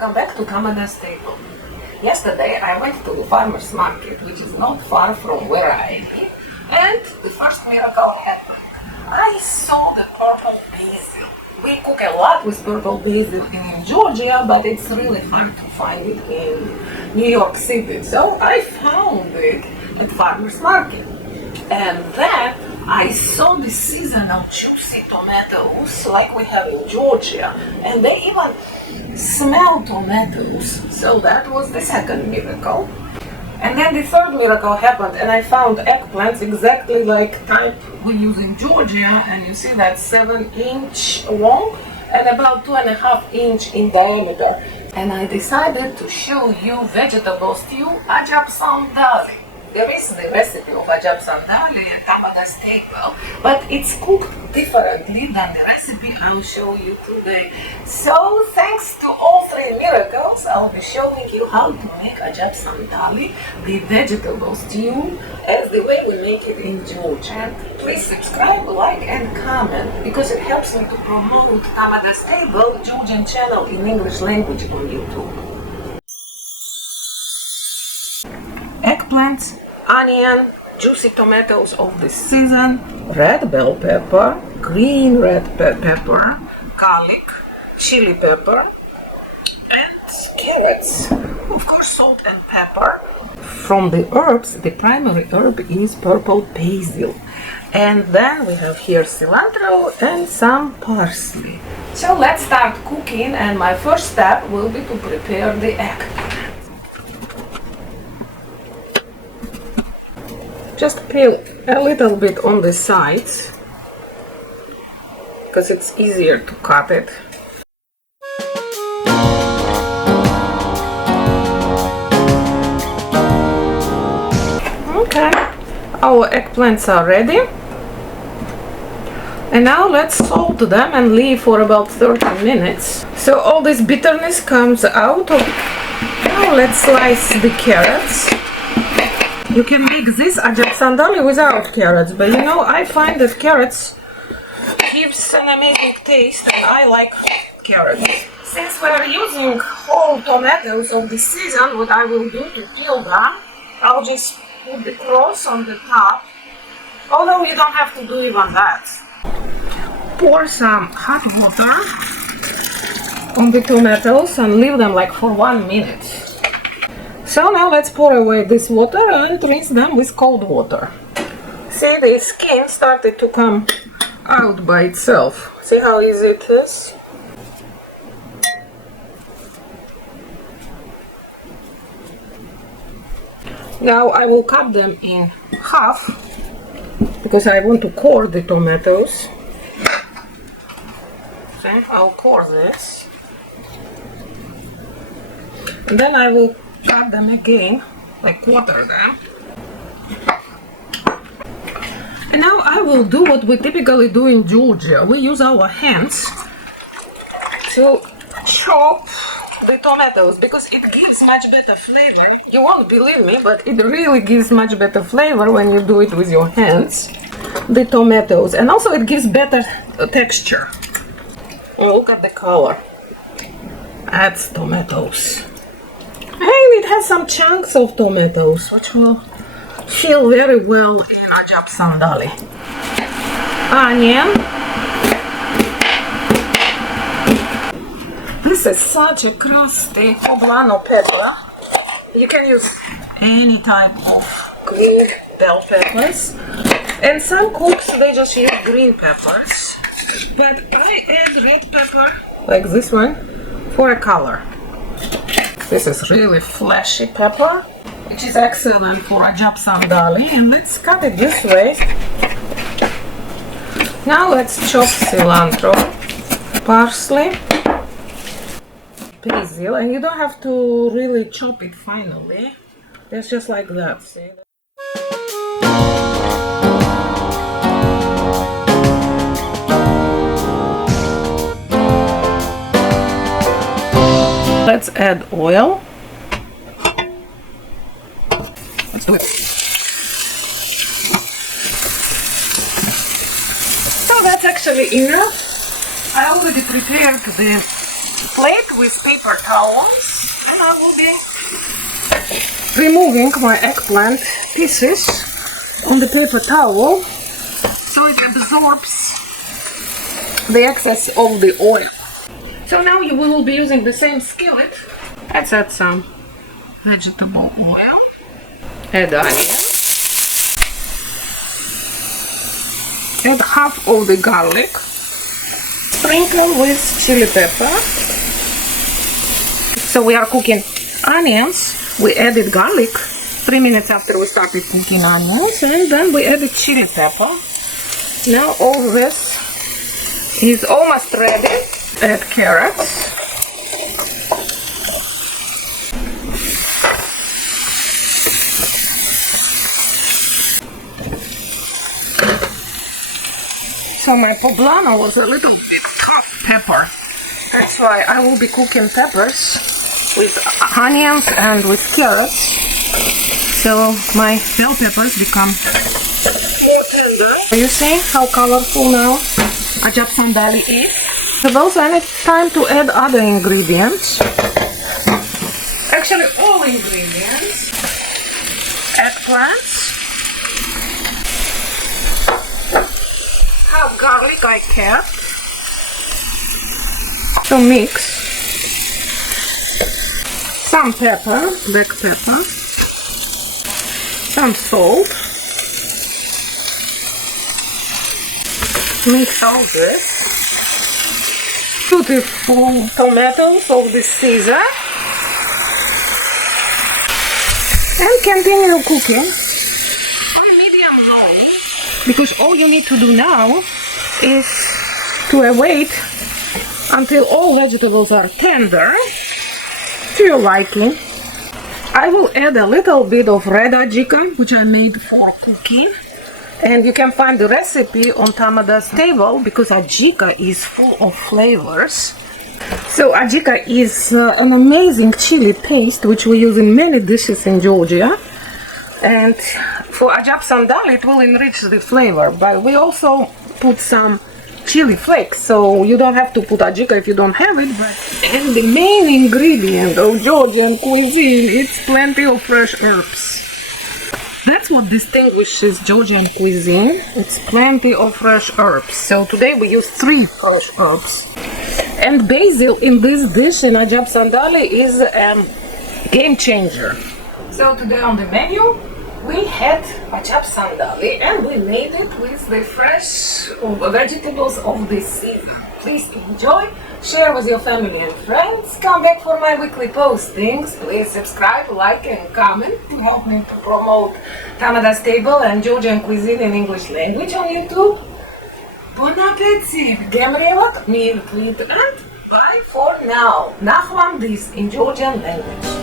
welcome back to Kamada's table. Yesterday I went to the farmer's market, which is not far from where I live, and the first miracle happened. I saw the purple basil. We cook a lot with purple basil in Georgia, but it's really hard to find it in New York City. So I found it at farmer's market. And then I saw the seasonal juicy tomatoes like we have in Georgia, and they even smell tomatoes. So that was the second miracle. And then the third miracle happened, and I found eggplants exactly like type we use in Georgia, and you see that 7-inch long and about 2.5-inch in diameter. And I decided to show you vegetable stew Ajapsandali. There is the recipe of Ajapsandali at Kamada's table, but it's cooked differently than the recipe I'll show you today. So thanks to all three miracles, I'll be showing you how to make Ajapsandali, the vegetable stew, as the way we make it in Georgia. And please subscribe, like and comment, because it helps me to promote Kamada's table, the Georgian channel in English language on YouTube. Eggplants, onion, juicy tomatoes of the season, red bell pepper, green red pepper, garlic, chili pepper, and carrots. Of course, salt and pepper. From the herbs, the primary herb is purple basil. And then we have here cilantro and some parsley. So let's start cooking, and my first step will be to prepare the eggplant. Just peel a little bit on the sides, because it's easier to cut it. Okay, our eggplants are ready. And now let's salt them and leave for about 30 minutes. So all this bitterness comes out of. Now let's slice the carrots. You can make this Ajapsandali without carrots, but you know, I find that carrots gives an amazing taste, and I like carrots. Since we're using whole tomatoes of the season, what I will do to peel them, I'll just put the cross on the top, although you don't have to do even that. Pour some hot water on the tomatoes and leave them like for 1 minute. So now let's pour away this water and rinse them with cold water. See, the skin started to come out by itself. See how easy it is? Now I will cut them in half, because I want to core the tomatoes. See, I'll core this. And then I will cut them again, like quarter them. And now I will do what we typically do in Georgia. We use our hands to chop the tomatoes, because it gives much better flavor. You won't believe me, but it really gives much better flavor when you do it with your hands, the tomatoes. And also it gives better texture. Oh, look at the color. That's tomatoes. And it has some chunks of tomatoes, which will feel very well in Ajapsandali. Onion. This is such a crusty poblano pepper. You can use any type of green bell peppers. And some cooks, they just use green peppers. But I add red pepper, like this one, for a color. This is really fleshy pepper, which is excellent for Ajapsandali, and let's cut it this way. Now let's chop cilantro, parsley, basil, and you don't have to really chop it finely. It's just like that, see? Let's add oil. Let's do it. So that's actually enough. I already prepared the plate with paper towels, and I will be removing my eggplant pieces on the paper towel so it absorbs the excess of the oil. So now we will be using the same skillet. Let's add some vegetable oil, add onion, add half of the garlic, sprinkle with chili pepper. So we are cooking onions, we added garlic 3 minutes after we started cooking onions, and then we added chili pepper. Now all this is almost ready. Add carrots. So my poblano was a little bit tough pepper. That's why I will be cooking peppers with onions and with carrots. So my bell peppers become more tender. Are you seeing how colorful now Ajapsandali is? So also I need time to add other ingredients. Actually all ingredients. Eggplants. Half garlic I kept. To mix. Some pepper, black pepper. Some salt. Mix all this. Beautiful tomatoes of the Caesar. And continue cooking on medium low, because all you need to do now is to await until all vegetables are tender to your liking. I will add a little bit of red ajika, which I made for cooking, and you can find the recipe on Tamada's table because ajika is full of flavors. So ajika is an amazing chili paste which we use in many dishes in Georgia, and for Ajapsandali it will enrich the flavor, but we also put some chili flakes, so you don't have to put ajika if you don't have it. But and the main ingredient of Georgian cuisine, it's plenty of fresh herbs. That's what distinguishes Georgian cuisine. It's plenty of fresh herbs. So today we use 3 fresh herbs. And basil in this dish in Ajapsandali is a game changer. So today on the menu we had Ajapsandali, and we made it with the fresh vegetables of this season. Please enjoy, share with your family and friends, come back for my weekly postings. Please subscribe, like and comment to help me to promote Tamada's table and Georgian cuisine in English language on YouTube. Bon appetit! Gemriot, milk, and bye for now. Nachlam this in Georgian language.